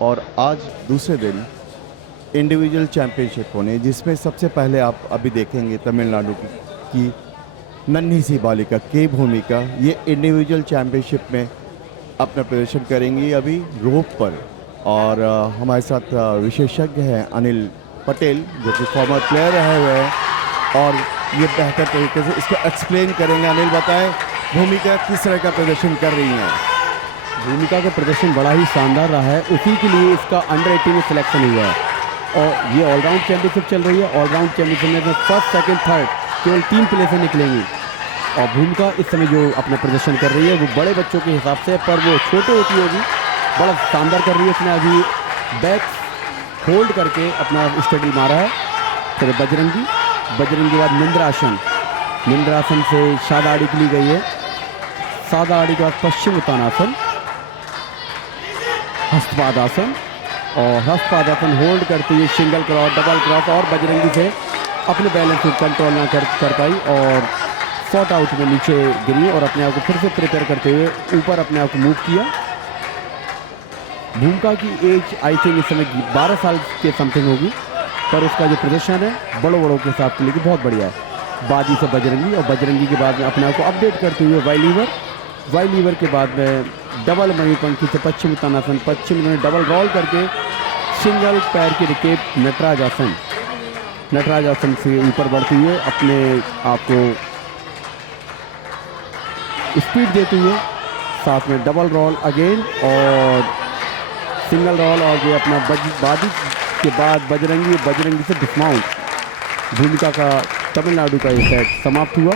और आज दूसरे दिन इंडिविजुअल चैंपियनशिप होने, जिसमें सबसे पहले आप अभी देखेंगे तमिलनाडु की नन्ही सी बालिका के भूमिका ये इंडिविजुअल चैंपियनशिप में अपना प्रदर्शन करेंगी अभी रोप पर। और हमारे साथ विशेषज्ञ हैं अनिल पटेल, जो कि फॉर्मर प्लेयर रहे हुए हैं और ये बेहतर तरीके से इसको एक्सप्लेन करेंगे। अनिल बताएं, भूमिका किस तरह का प्रदर्शन कर रही हैं? भूमिका का प्रदर्शन बड़ा ही शानदार रहा है, उसी के लिए इसका अंडर 18 में सिलेक्शन हुआ है और ये ऑलराउंड चैंपियनशिप चल रही है। ऑलराउंड चैंपियनशिप में फर्स्ट सेकंड थर्ड केवल 3 प्लेयर से निकलेंगी और भूमिका इस समय जो अपना प्रदर्शन कर रही है वो बड़े बच्चों के हिसाब से, पर वो छोटे होती होगी, बड़ा शानदार कर रही है। उसने अभी बैक होल्ड करके अपना स्टडी मारा है। फिर बजरंगी के बाद निंद्रासन से सादा आड़ी के लिए गई है। सादा आड़ी के बाद पश्चिम उत्तानासन, हस्तपादासन और हस्तपादासन होल्ड करते हुए सिंगल क्रॉस, डबल क्रॉस और बजरंगी से अपने बैलेंस को कंट्रोल ना कर पाई और शॉट आउट में नीचे गिरी और अपने आप को फिर से प्रिपेयर करते हुए ऊपर अपने आप को मूव किया। भूमिका की एज आई थिंक इस समय 12 साल के समथिंग होगी, पर उसका जो प्रदर्शन है बड़ों के हिसाब से लेकिन बहुत बढ़िया है। बाजी से बजरंगी और बजरंगी के बाद में अपने आप को अपडेट करते हुए वाई लीवर के बाद में डबल मणिपंखी से पश्चिम उत्तानासन, पश्चिम में डबल रोल करके सिंगल पैर की रिकेट नटराज आसन से ऊपर बढ़ते हुए अपने आप को स्पीड देते हुए साथ में डबल रोल अगेन और सिंगल रोल और ये अपना बाजी के बाद बजरंगी से डिस्माउंट। भूमिका का तमिलनाडु का ये सेट समाप्त हुआ।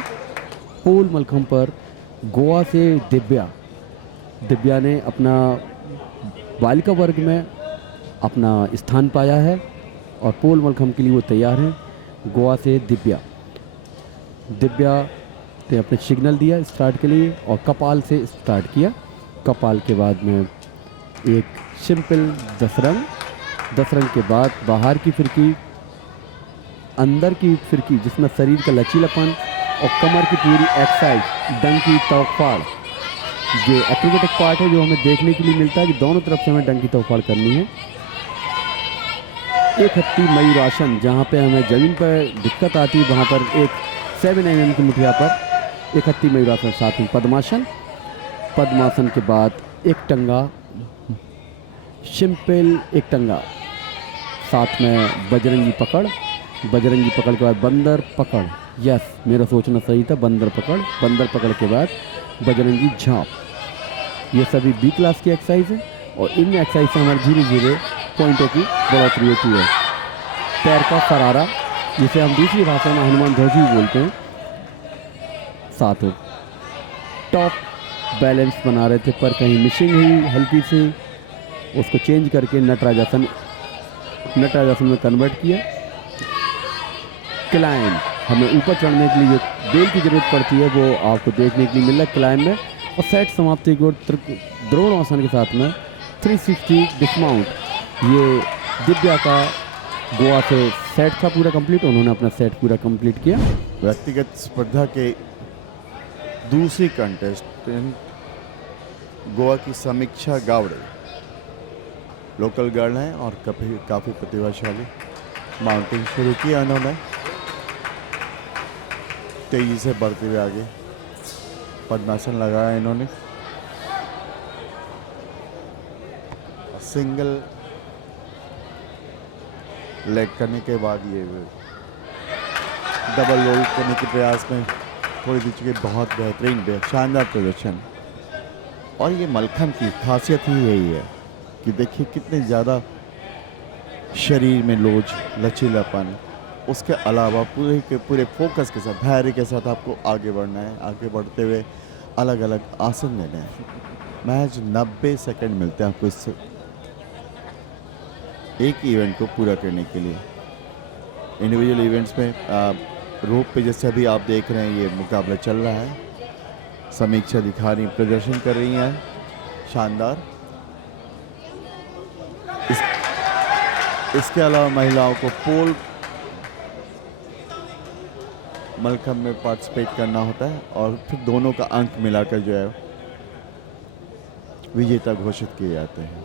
पोल मलखम पर गोवा से दिव्या ने अपना बालिका वर्ग में अपना स्थान पाया है और पोल मलखम के लिए वो तैयार हैं। गोवा से दिव्या ने अपने सिग्नल दिया स्टार्ट के लिए और कपाल से स्टार्ट किया। कपाल के बाद में एक सिंपल दसरंग के बाद बाहर की फिरकी, अंदर की फिरकी जिसमें शरीर का लचीलापन और कमर की पूरी एक्सरसाइज, डंकी तोकफाड़, जो एक्रोबेटिक पार्ट है जो हमें देखने के लिए मिलता है कि दोनों तरफ से हमें डंकी तोकफाड़ करनी है। एक हत्ती मयूरासन, जहाँ पे हमें ज़मीन पर दिक्कत आती है वहाँ पर एक 7 mm की मुठिया पर एक हत्ती मयूरासन, साथ ही पद्मासन के बाद एक टंगा, सिंपल एक टंगा, साथ में बजरंगी पकड़ के बाद बंदर पकड़। यस, मेरा सोचना सही था, बंदर पकड़ के बाद बजरंगी झांप। ये सभी बी क्लास की एक्सरसाइज है और इन एक्सरसाइज से हमारे धीरे धीरे पॉइंटों की बढ़ोतरी होती है। पैर का फरारा, जिसे हम दूसरी भाषा में हनुमान ध्वजी बोलते हैं। साथ में टॉप बैलेंस बना रहे थे पर कहीं मिसिंग हुई हल्की सी, उसको चेंज करके नटराजासन में कन्वर्ट किया। क्लाइंब, हमें ऊपर चढ़ने के लिए जो बेल की जरूरत पड़ती है वो आपको देखने के लिए मिल रहा है क्लाइंब में। और सेट समाप्ति की ओर द्रोणासन के साथ में 360 डिस्माउंट। ये दिव्या का गोवा से सेट था पूरा कंप्लीट, उन्होंने अपना सेट पूरा कंप्लीट किया। व्यक्तिगत स्पर्धा के दूसरी कंटेस्टेंट गोवा की समीक्षा गावड़े लोकल गर्ल हैं और काफ़ी प्रतिभाशाली। माउंटिंग शुरू किया उन्होंने, तेजी से बढ़ते हुए आगे पद्मासन लगाया इन्होंने। सिंगल लेग करने के बाद ये डबल रोल करने के प्रयास में थोड़ी दी चुकी, बहुत बेहतरीन शानदार प्रदर्शन। और ये मलखम की खासियत ही यही है कि देखिए कितने ज़्यादा शरीर में लोच, लचीलापन, उसके अलावा पूरे के पूरे फोकस के साथ, धैर्य के साथ आपको आगे बढ़ना है। आगे बढ़ते हुए अलग अलग आसन लेने हैं। महज 90 सेकंड मिलते हैं आपको इस एक इवेंट को पूरा करने के लिए। इंडिविजुअल इवेंट्स में रोप पे जैसे अभी आप देख रहे हैं ये मुकाबला चल रहा है। समीक्षा दिखा रही, प्रदर्शन कर रही हैं शानदार। इसके अलावा महिलाओं को पोल मलखम में पार्टिसिपेट करना होता है और फिर दोनों का अंक मिलाकर जो है विजेता घोषित किए जाते हैं।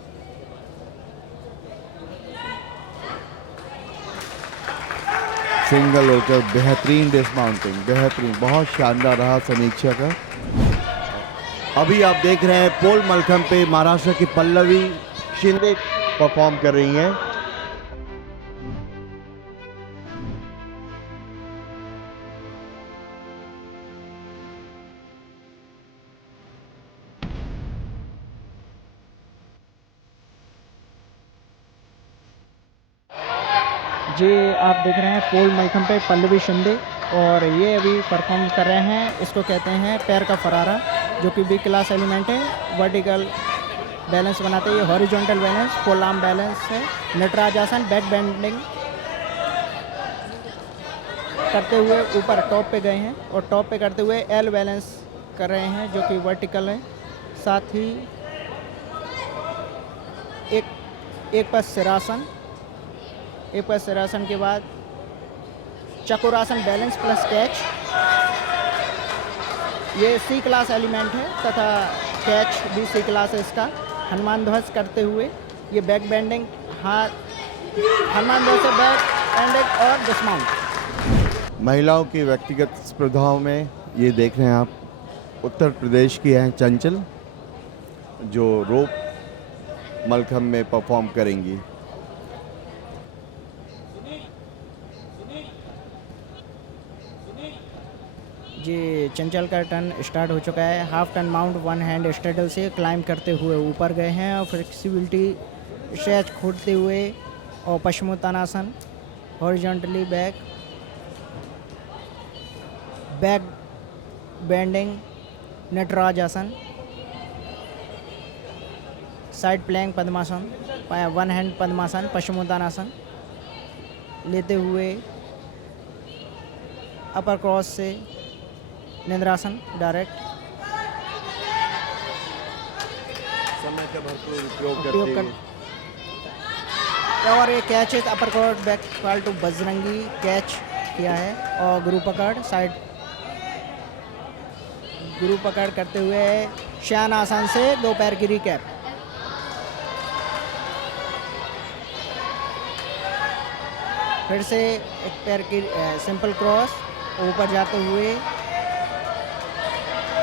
सिंगल होकर बेहतरीन डिसमाउंटिंग, बेहतरीन, बहुत शानदार रहा समीक्षा का। अभी आप देख रहे हैं पोल मलखम पे महाराष्ट्र की पल्लवी शिंदे परफॉर्म कर रही हैं। जी आप देख रहे हैं पोल मलखम पे पल्लवी शिंदे, और ये अभी परफॉर्म कर रहे हैं, इसको कहते हैं पैर का फरारा, जो कि बी क्लास एलिमेंट है। वर्टिकल बैलेंस बनाते हैं, ये horizontal balance, full arm balance है। नटराज आसन, बैक बेंडिंग करते हुए ऊपर टॉप पे गए हैं, और टॉप पे करते हुए एल बैलेंस कर रहे हैं, जो कि वर्टिकल है। साथ ही एक पास सिरासन, एक पास सिरासन के बाद चक्रासन बैलेंस प्लस कैच। ये सी क्लास एलिमेंट है तथा कैच भी सी क्लास है इसका। हनुमान ध्वज करते हुए ये बैक बेंडिंग, हाथ हनुमान ध्वज से बैक बेंडिंग और डिस्माउंट। महिलाओं की व्यक्तिगत स्पर्धाओं में ये देख रहे हैं आप, उत्तर प्रदेश की हैं चंचल, जो रोप मलखम में परफॉर्म करेंगी। जी चंचल का टर्न स्टार्ट हो चुका है। Half turn mount one hand straddle से क्लाइंब करते हुए ऊपर गए हैं, और फ्लेक्सिबिलिटी स्ट्रेच खोलते हुए और paschimottanasana, horizontally back bending, Nataraja asana, side plank padmasana, one hand padmasana, paschimottanasana लेते हुए अपर क्रॉस से निद्रासन डायरेक्ट। समय का भरपूर उपयोग उपयोग करते कर, और ये कैच है upper cross back fall to Bajrangi catch किया है, और गुरु पकड़ साइड गुरु पकड़ करते हुए शान आसन से दो पैर की रिकैप। फिर से एक पैर की सिंपल क्रॉस, ऊपर जाते हुए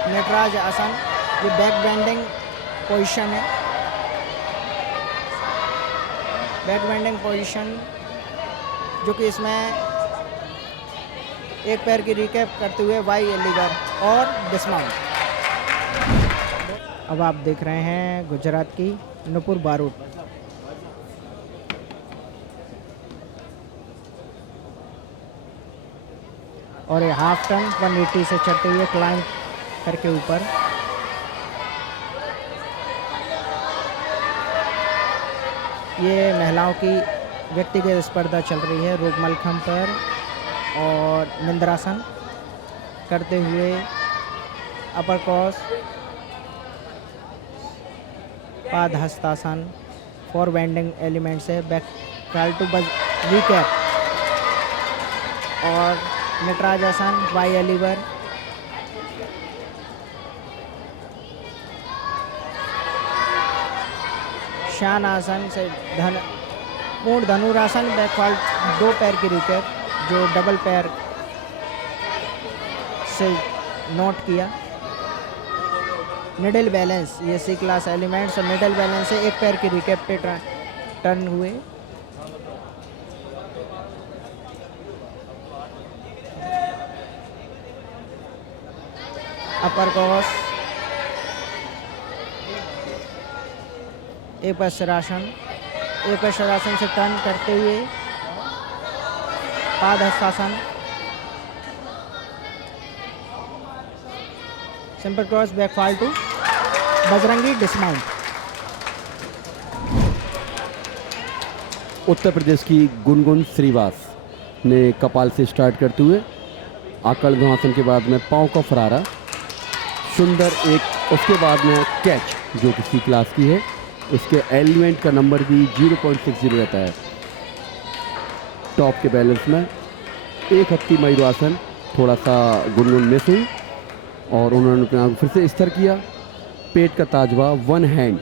नटराज आसन। ये बैक बेंडिंग पोजीशन है, बैक बेंडिंग पोजीशन, जो कि इसमें एक पैर की रिकैप करते हुए वाई एलिवर और डिस्माउंट। अब आप देख रहे हैं गुजरात की नुपुर बारूद। और ये हाफ टर्न 180 से चढ़ते हुए क्लाइंब करके ऊपर। ये महिलाओं की व्यक्तिगत स्पर्धा चल रही है रोप मलखम पर, और निंद्रासन करते हुए अपर क्रॉस, पाद हस्तासन, फॉर बेंडिंग एलिमेंट से बैक काल टू बज वीकैप, और नटराज आसन, वाई एलिवर, शान आसन से पूर्ण धनुरासन, बैकफॉल दो पैर की रिकैप, जो डबल पैर से नोट किया। मिडिल बैलेंस, ये सी क्लास एलिमेंट्स, और मिडिल बैलेंस से एक पैर की रिकैप पे टर्न हुए। अपर क्रॉस, एक पैर शरासन, एक पैर शरासन से टर्न करते हुए पाद हस्तासन, simple cross, back fall to Bajrangi dismount. Uttar Pradesh की गुनगुन श्रीवास ने कपाल से स्टार्ट करते हुए आकड़ घुमासन के बाद में पाँव का फरारा, सुंदर एक, उसके बाद में कैच जो कि सी क्लास की है। इसके एलिमेंट का नंबर भी 0.60 रहता है। टॉप के बैलेंस में एक हत्ती मयूरासन, थोड़ा सा गुनगुन मिस हुई, और उन्होंने अपने आप फिर से स्थिर किया। पेट का ताजवा वन हैंड,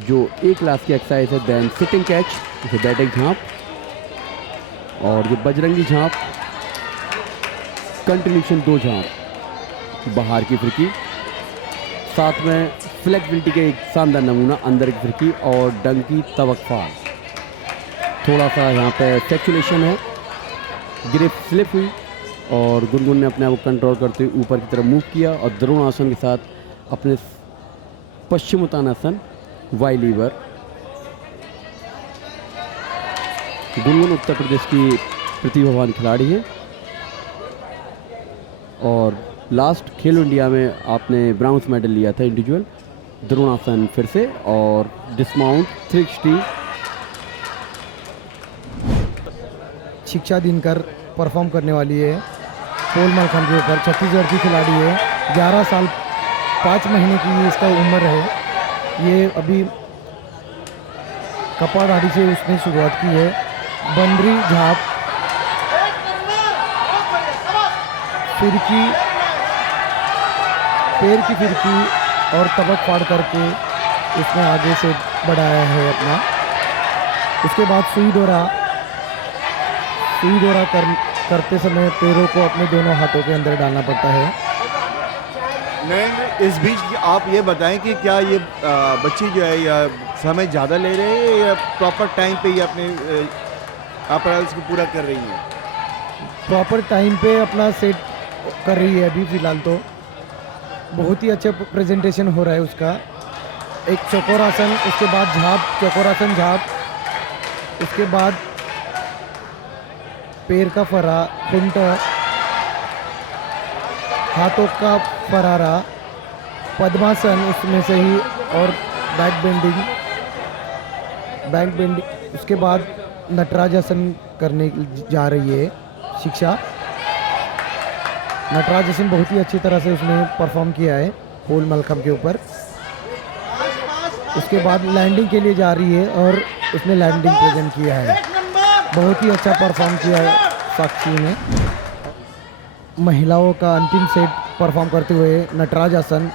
जो एक क्लास की एक्सरसाइज है। देन सिटिंग कैच, इसे बैटिंग झांप, और ये बजरंगी झांप, कंटिन्यूशन 2 झांप, बाहर की फिरकी, साथ में फ्लेक्सिबिलिटी के एक शानदार नमूना, अंदर की फिरकी और डंकी तवक फाड़। थोड़ा सा यहाँ पे सेचुलेशन है, ग्रिप स्लिप हुई और गुनगुन ने अपने आप को कंट्रोल करते हुए ऊपर की तरफ मूव किया और द्रोणासन के साथ अपने पश्चिमोत्तानासन वाई लीवर। गुनगुन उत्तर प्रदेश की प्रतिभावान खिलाड़ी है और लास्ट खेलो इंडिया में आपने ब्राउन्स मेडल लिया था इंडिविजुअल। द्रोणासन फिर से और डिस्माउंट 360। शिक्षा दिनकर परफॉर्म करने वाली है पोल मलखम्ब के ऊपर। छत्तीसगढ़ की खिलाड़ी है, 11 साल 5 महीने की इसका उम्र है। ये अभी कपाड़ाड़ी से उसने शुरुआत की है। बंदरी झाप, फिरकी, पैर की फिरकी और तबक फाड़ करके इसने आगे से बढ़ाया है अपना। उसके बाद सुई डोरा करते समय पैरों को अपने दोनों हाथों के अंदर डालना पड़ता है। नहीं, इस बीच आप ये बताएं कि क्या ये बच्ची जो है या समय ज़्यादा ले रहे हैं या प्रॉपर टाइम पे ये अपने अपराल्स को पूरा कर रही है? प्रॉपर टाइम पे अपना सेट कर रही है अभी फ़िलहाल तो। बहुत ही अच्छा प्रेजेंटेशन हो रहा है उसका। एक चकोरासन, उसके बाद झाप, चकोरासन झाप, उसके बाद पैर का फरा, खुंटा, हाथों का फरारा, पद्मासन उसमें से ही, और बैक बेंडिंग। उसके बाद नटराजासन करने जा रही है शिक्षा। नटराजासन बहुत ही अच्छी तरह से उसने परफॉर्म किया है पोल मलखम्ब के ऊपर। उसके बाद लैंडिंग के लिए जा रही है और उसने लैंडिंग प्रेजेंट किया है। बहुत ही अच्छा परफॉर्म किया है साक्षी ने। महिलाओं का अंतिम सेट परफॉर्म करते हुए नटराज आसन,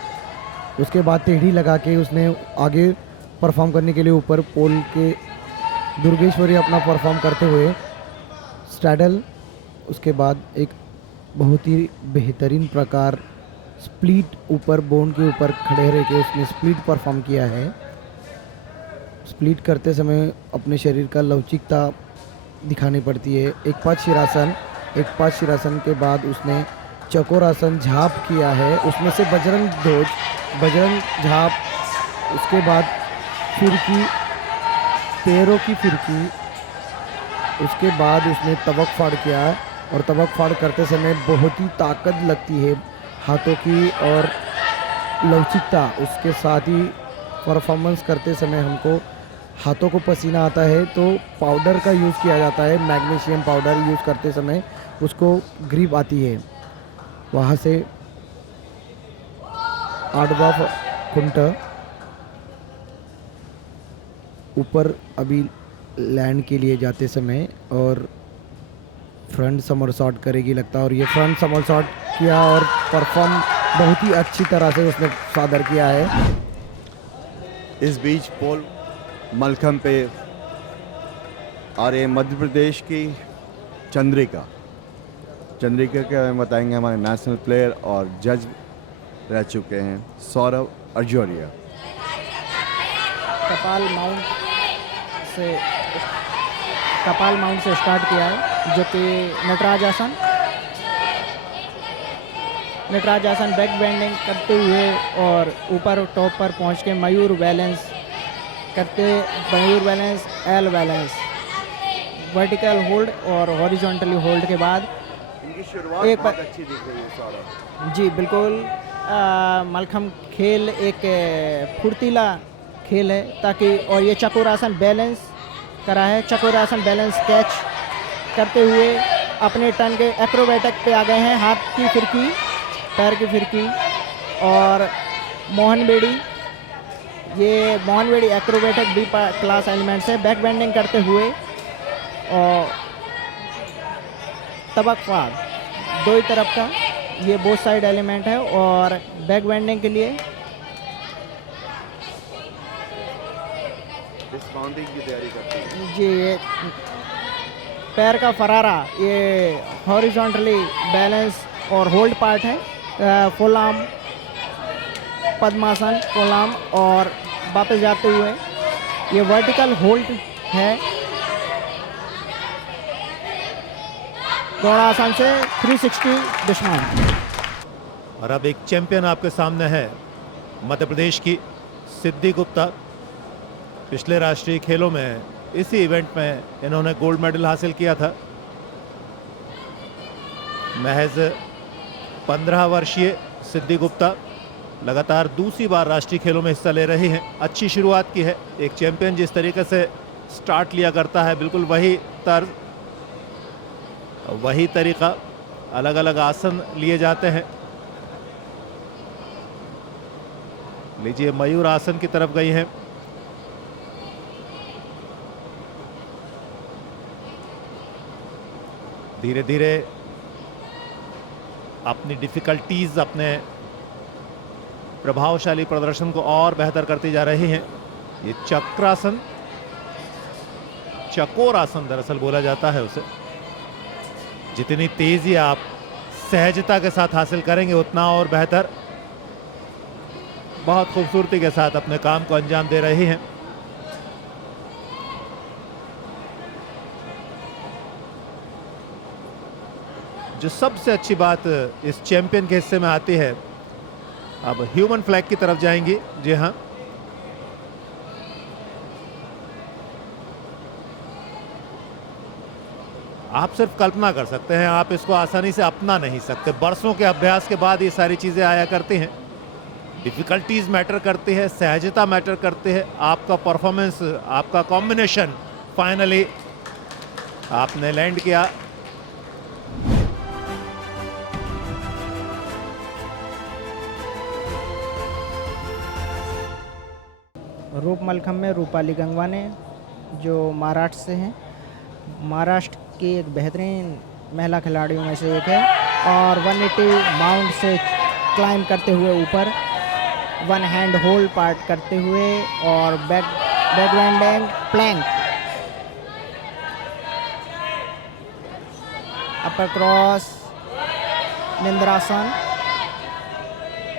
उसके बाद टेढ़ी लगा के उसने आगे परफॉर्म करने के लिए ऊपर पोल के दुर्गेश्वरी अपना परफॉर्म करते हुए स्ट्रैडल। उसके बाद एक बहुत ही बेहतरीन प्रकार स्प्लिट, ऊपर बोन के ऊपर खड़े रह के उसने स्प्लिट परफॉर्म किया है। स्प्लिट करते समय अपने शरीर का लवचिकता दिखानी पड़ती है। एक पाद शिरासन के बाद उसने चकोरासन झाप किया है, उसमें से बजरंग ध्वज, बजरंग झाप, उसके बाद फिरकी, पैरों की फिरकी, उसके बाद उसने तबक फाड़ किया और तबक फाड़ करते समय बहुत ही ताकत लगती है हाथों की और लवचिकता। उसके साथ ही परफॉर्मेंस करते समय हमको हाथों को पसीना आता है तो पाउडर का यूज़ किया जाता है। मैग्नीशियम पाउडर यूज़ करते समय उसको ग्रिप आती है। वहाँ से आडवा खुंटा ऊपर अभी लैंड के लिए जाते समय और फ्रंट समरसॉट करेगी लगता है, और ये फ्रंट समरसॉट किया और परफॉर्म बहुत ही अच्छी तरह से उसने सादर किया है। इस बीच पोल मलखम्ब पे आ रहे मध्य प्रदेश की चंद्रिका के बारे में बताएंगे हमारे नेशनल प्लेयर और जज रह चुके हैं सौरभ अर्जोरिया। कपाल माउंट से स्टार्ट किया है, जो कि नटराज आसन बैक बेंडिंग करते हुए और ऊपर टॉप पर पहुंच के मयूर balance L balance, vertical hold और हॉरिजॉन्टली होल्ड के बाद इनकी शुरुआत एक बहुत अच्छी दिख रही है सौरभ। जी बिल्कुल। मलखम्ब खेल एक फुर्तीला खेल है ताकि, और ये चकोरासन बैलेंस करा है। चकोरासन बैलेंस कैच करते हुए अपने टर्न के एक्रोबैटिक पे आ गए हैं। हाथ की फिरकी, पैर की फिरकी और मोहनबेड़ी। ये मोहनबेड़ी एक्रोबैटिक बी क्लास एलिमेंट्स है। बैक बेंडिंग करते हुए और तबक फाड़, दो ही तरफ का ये बोथ साइड एलिमेंट है। और बैक बेंडिंग के लिए डिस्माउंटिंग की तैयारी करते हैं। जी, ये पैर का फरारा, ये हॉरिजॉन्टली बैलेंस और होल्ड पार्ट है। फुल आर्म पद्मासन, फुल आर्म और वापस जाते हुए ये वर्टिकल होल्ड है। गौड़ा आसन से 360 डिस्माउंट। और अब एक चैंपियन आपके सामने है, मध्य प्रदेश की सिद्धि गुप्ता। पिछले राष्ट्रीय खेलों में इसी इवेंट में इन्होंने गोल्ड मेडल हासिल किया था। महज 15 वर्षीय सिद्धि गुप्ता लगातार दूसरी बार राष्ट्रीय खेलों में हिस्सा ले रही हैं। अच्छी शुरुआत की है। एक चैंपियन जिस तरीके से स्टार्ट लिया करता है, बिल्कुल वही तर्ज, वही तरीका, अलग अलग आसन लिए जाते हैं। लीजिए, मयूर आसन की तरफ गई हैं। धीरे धीरे अपनी डिफिकल्टीज, अपने प्रभावशाली प्रदर्शन को और बेहतर करती जा रही हैं। ये चक्रासन, चकोर आसन दरअसल बोला जाता है उसे। जितनी तेजी आप सहजता के साथ हासिल करेंगे उतना और बेहतर। बहुत खूबसूरती के साथ अपने काम को अंजाम दे रही हैं। जो सबसे अच्छी बात इस चैंपियन के हिस्से में आती है, अब ह्यूमन फ्लैग की तरफ जाएंगी। जी हाँ, आप सिर्फ कल्पना कर सकते हैं, आप इसको आसानी से अपना नहीं सकते। बरसों के अभ्यास के बाद ये सारी चीजें आया करती हैं। डिफिकल्टीज मैटर करती है, सहजता मैटर करती है, आपका परफॉर्मेंस, आपका कॉम्बिनेशन। फाइनली आपने लैंड किया। रूप मलखम में रूपाली गंगवाने, जो महाराष्ट्र से हैं, महाराष्ट्र की एक बेहतरीन महिला खिलाड़ियों में से एक है। और 180 माउंट से क्लाइंब करते हुए ऊपर, वन हैंड होल्ड पार्ट करते हुए और बैकबेंडिंग प्लैंक, अपर क्रॉस, निंद्रासन,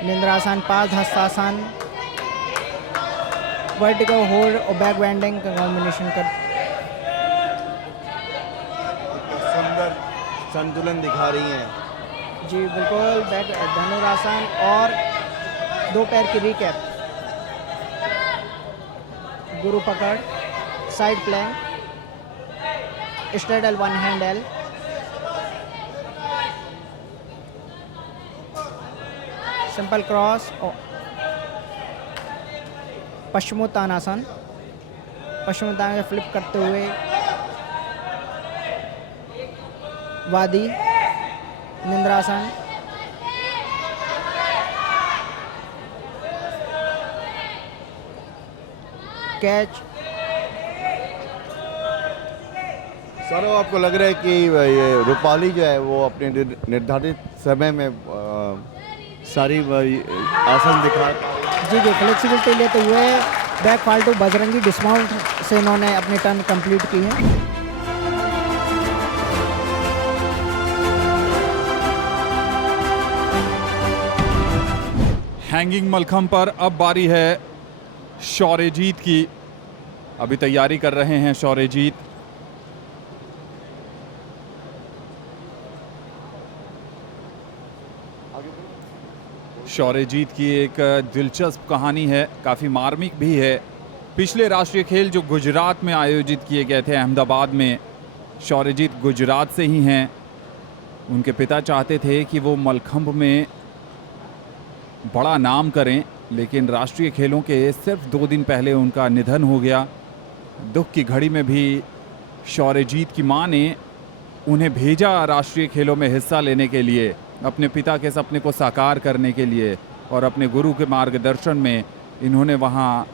निंद्रासन, पाद हस्तासन, वर्टिकल होल्ड और बैक बेंडिंग का कॉम्बिनेशन कर सुंदर संतुलन दिखा रही हैं। जी बिल्कुल। बैक धनुरासन और 2 पैर की रिकैप, गुरु पकड़, side plank, straddle one hand L, simple cross और पश्चिमोत्तानासन, पश्चिमोत्तान फ्लिप करते हुए वादी निंद्रासन, कैच। सर, आपको लग रहा है कि ये रूपाली जो है वो अपने निर्धारित समय में सारी आसन दिखा। जी जी, फ्लेक्सिबिलिटी लेते हुए बैक फाल्टू बजरंगी डिस्माउंट से इन्होंने अपनी टर्न कंप्लीट की है। हैंगिंग मलखम पर अब बारी है शौर्यजीत की। अभी तैयारी कर रहे हैं शौर्यजीत। शौर्यजीत की एक दिलचस्प कहानी है, काफ़ी मार्मिक भी है। पिछले राष्ट्रीय खेल जो गुजरात में आयोजित किए गए थे अहमदाबाद में, शौर्यजीत गुजरात से ही हैं। उनके पिता चाहते थे कि वो मलखंभ में बड़ा नाम करें, लेकिन राष्ट्रीय खेलों के सिर्फ 2 दिन पहले उनका निधन हो गया। दुख की घड़ी में भी शौर्यजीत की मां ने उन्हें भेजा राष्ट्रीय खेलों में हिस्सा लेने के लिए, अपने पिता के सपने को साकार करने के लिए। और अपने गुरु के मार्गदर्शन में इन्होंने वहाँ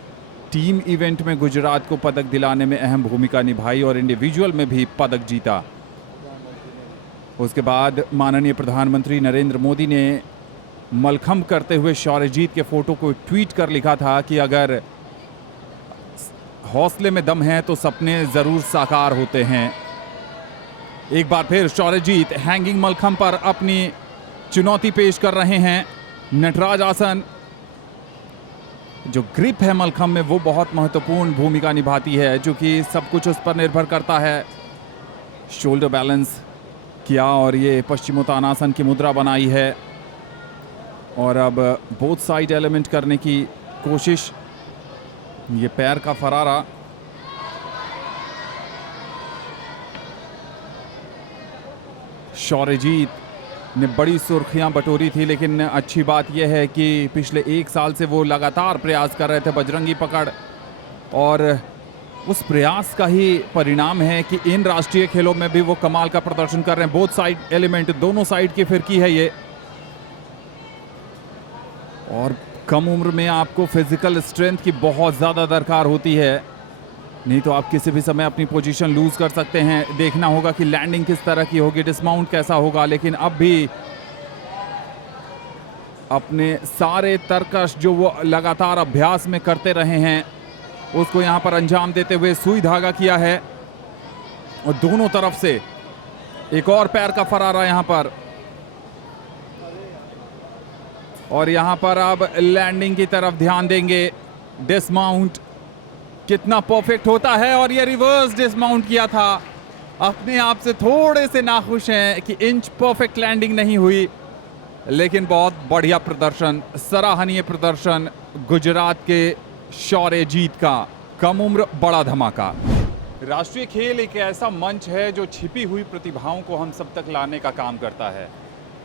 टीम इवेंट में गुजरात को पदक दिलाने में अहम भूमिका निभाई और इंडिविजुअल में भी पदक जीता। उसके बाद माननीय प्रधानमंत्री नरेंद्र मोदी ने मलखंभ करते हुए शौर्यजीत के फ़ोटो को ट्वीट कर लिखा था कि अगर हौसले में दम है तो सपने ज़रूर साकार होते हैं। एक बार फिर शौर्यजीत हैंगिंग मलखम पर अपनी चुनौती पेश कर रहे हैं। नटराज आसन, जो ग्रिप है मलखम में वो बहुत महत्वपूर्ण भूमिका निभाती है, जो कि सब कुछ उस पर निर्भर करता है। शोल्डर बैलेंस किया और ये पश्चिमोत्तानासन की मुद्रा बनाई है और अब बोथ साइड एलिमेंट करने की कोशिश। ये पैर का फरारा, शौर्यजीत ने बड़ी सुर्खियां बटोरी थी, लेकिन अच्छी बात यह है कि पिछले 1 साल से वो लगातार प्रयास कर रहे थे बजरंगी पकड़, और उस प्रयास का ही परिणाम है कि इन राष्ट्रीय खेलों में भी वो कमाल का प्रदर्शन कर रहे हैं। बोथ साइड एलिमेंट, दोनों साइड की फिरकी है ये, और कम उम्र में आपको फिजिकल स्ट्रेंथ की बहुत ज़्यादा दरकार होती है, नहीं तो आप किसी भी समय अपनी पोजीशन लूज कर सकते हैं। देखना होगा कि लैंडिंग किस तरह की होगी, डिस्माउंट कैसा होगा, लेकिन अब भी अपने सारे तरकश जो वो लगातार अभ्यास में करते रहे हैं उसको यहाँ पर अंजाम देते हुए सुई धागा किया है। और दोनों तरफ से एक और पैर का फरारा यहाँ पर, और यहाँ पर अब लैंडिंग की तरफ ध्यान देंगे। डिसमाउंट कितना परफेक्ट होता है, और ये रिवर्स डिसमाउंट किया था। अपने आप से थोड़े से नाखुश हैं कि इंच परफेक्ट लैंडिंग नहीं हुई, लेकिन बहुत बढ़िया प्रदर्शन, सराहनीय प्रदर्शन गुजरात के शौर्यजीत का। कम उम्र बड़ा धमाका। राष्ट्रीय खेल एक ऐसा मंच है जो छिपी हुई प्रतिभाओं को हम सब तक लाने का काम करता है।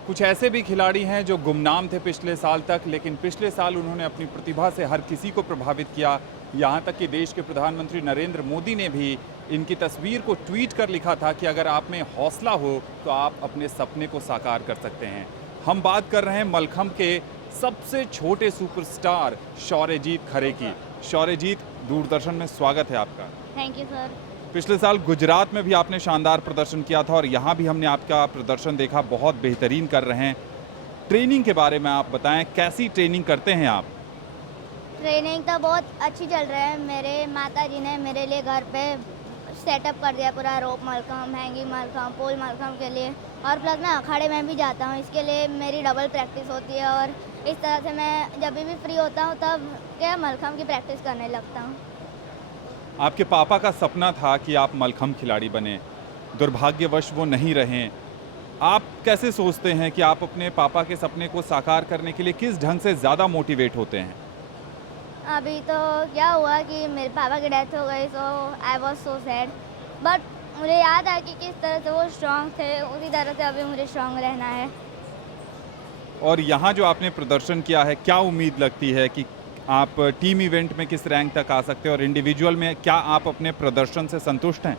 कुछ ऐसे भी खिलाड़ी हैं जो गुमनाम थे पिछले साल तक, लेकिन पिछले साल उन्होंने अपनी प्रतिभा से हर किसी को प्रभावित किया। यहाँ तक कि देश के प्रधानमंत्री नरेंद्र मोदी ने भी इनकी तस्वीर को ट्वीट कर लिखा था कि अगर आप में हौसला हो तो आप अपने सपने को साकार कर सकते हैं। हम बात कर रहे हैं मलखम के सबसे छोटे सुपरस्टार शौर्यजीत खरे की। शौर्यजीत, दूरदर्शन में स्वागत है आपका। Thank you sir. पिछले साल गुजरात में भी आपने शानदार प्रदर्शन किया था और यहाँ भी हमने आपका प्रदर्शन देखा, बहुत बेहतरीन कर रहे हैं। ट्रेनिंग के बारे में आप बताएं, कैसी ट्रेनिंग करते हैं आप? ट्रेनिंग तो बहुत अच्छी चल रही है। मेरे माता जी ने मेरे लिए घर पे सेटअप कर दिया पूरा, रोप मलखम, हैंगिंग मलखम, पोल मलखम के लिए, और प्लस मैं अखाड़े में भी जाता हूँ, इसके लिए मेरी डबल प्रैक्टिस होती है। और इस तरह से मैं जब भी फ्री होता हूँ तब क्या मलखम की प्रैक्टिस करने लगता हूँ। आपके पापा का सपना था कि आप मलखम खिलाड़ी बने, दुर्भाग्यवश वो नहीं रहे। आप कैसे सोचते हैं कि आप अपने पापा के सपने को साकार करने के लिए किस ढंग से ज़्यादा मोटिवेट होते हैं? अभी तो क्या हुआ कि मेरे पापा की डेथ हो गई, so I was so sad, but मुझे याद है कि किस तरह से वो स्ट्रांग थे, उसी तरह से अभी मुझे स्ट्रांग रहना है। और यहाँ जो आपने प्रदर्शन किया है, क्या उम्मीद लगती है कि आप टीम इवेंट में किस रैंक तक आ सकते हैं, और इंडिविजुअल में क्या आप अपने प्रदर्शन से संतुष्ट हैं?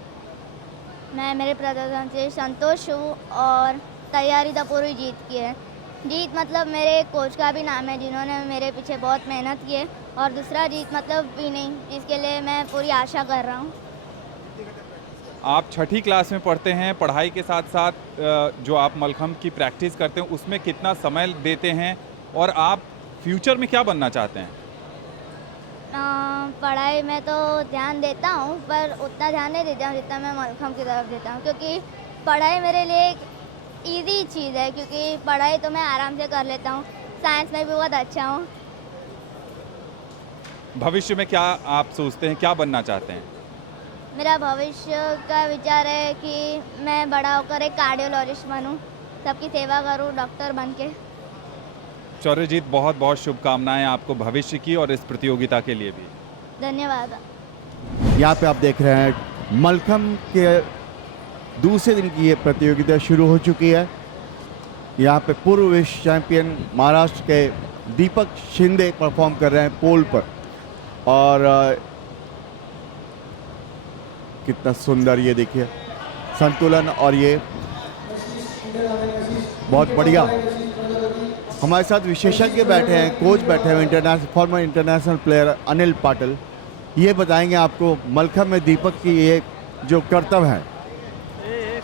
मैं मेरे प्रदर्शन से संतुष्ट हूँ और तैयारी तो पूरी जीत की है। जीत मतलब मेरे कोच का भी नाम है जिन्होंने मेरे पीछे बहुत मेहनत की है, और दूसरा जीत मतलब विनिंग, इसके लिए मैं पूरी आशा कर रहा हूँ। आप 6ठी क्लास में पढ़ते हैं, पढ़ाई के साथ साथ जो आप मलखम की प्रैक्टिस करते हैं उसमें कितना समय देते हैं, और आप फ्यूचर में क्या बनना चाहते हैं? पढ़ाई में तो ध्यान देता हूँ, पर उतना ध्यान नहीं देता हूँ जितना मैं मलखम की तरफ देता हूँ, क्योंकि पढ़ाई मेरे लिए एक ईजी चीज़ है, क्योंकि पढ़ाई तो मैं आराम से कर लेता हूँ, साइंस में भी बहुत अच्छा हूँ। भविष्य में क्या आप सोचते हैं, क्या बनना चाहते हैं? मेरा भविष्य का विचार है कि मैं बड़ा होकर एक कार्डियोलॉजिस्ट बनूं, सबकी सेवा करूं डॉक्टर बन के। शौर्यजीत, बहुत बहुत शुभकामनाएं आपको भविष्य की और इस प्रतियोगिता के लिए भी। धन्यवाद। यहाँ पे आप देख रहे हैं मलखम के दूसरे दिन की ये प्रतियोगिता शुरू हो चुकी है। यहाँ पे पूर्व विश्व चैंपियन महाराष्ट्र के दीपक शिंदे परफॉर्म कर रहे हैं पोल पर, और कितना सुंदर ये देखिए संतुलन, और ये बहुत बढ़िया। हमारे साथ विशेषज्ञ बैठे हैं, कोच बैठे हैं, farmer international player Anil Patil. ये बताएंगे आपको मलखम में दीपक की ये जो कर्तव्य है।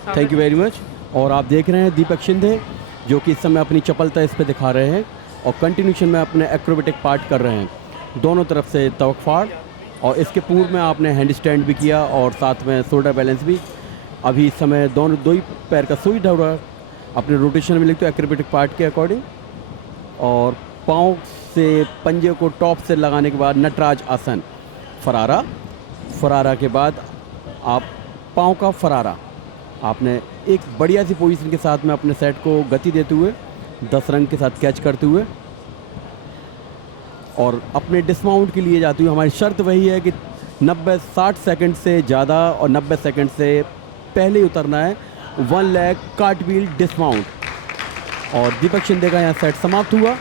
Thank you very much. और आप देख रहे हैं दीपक शिंदे जो कि इस समय अपनी चपलता इस पे दिखा रहे हैं और कंटिन्यूशन में अपने एक्रोबेटिक पार्ट कर रहे हैं, दोनों तरफ से तवक फाड़, और इसके पूर्व में आपने हैंड स्टैंड भी किया और साथ में शोल्डर बैलेंस भी। अभी इस समय दोनों दो ही पैर का सुई ढौरा अपने रोटेशन में लिखते हो एक्रोबेटिक पार्ट के अकॉर्डिंग, और पाँव से पंजे को टॉप से लगाने के बाद नटराज आसन फरारा। फरारा के बाद आप पाँव का फरारा, आपने एक बढ़िया सी पोजीशन के साथ में अपने सेट को गति देते हुए 10 रंग के साथ कैच करते हुए और अपने डिस्माउंट के लिए जाते हुए। हमारी शर्त वही है कि 90-60 सेकंड से ज़्यादा और 90 सेकंड से पहले ही उतरना है। 1 लेग कार्टव्हील डिस्माउंट। और दीपक शिंदे का यहाँ सेट समाप्त हुआ।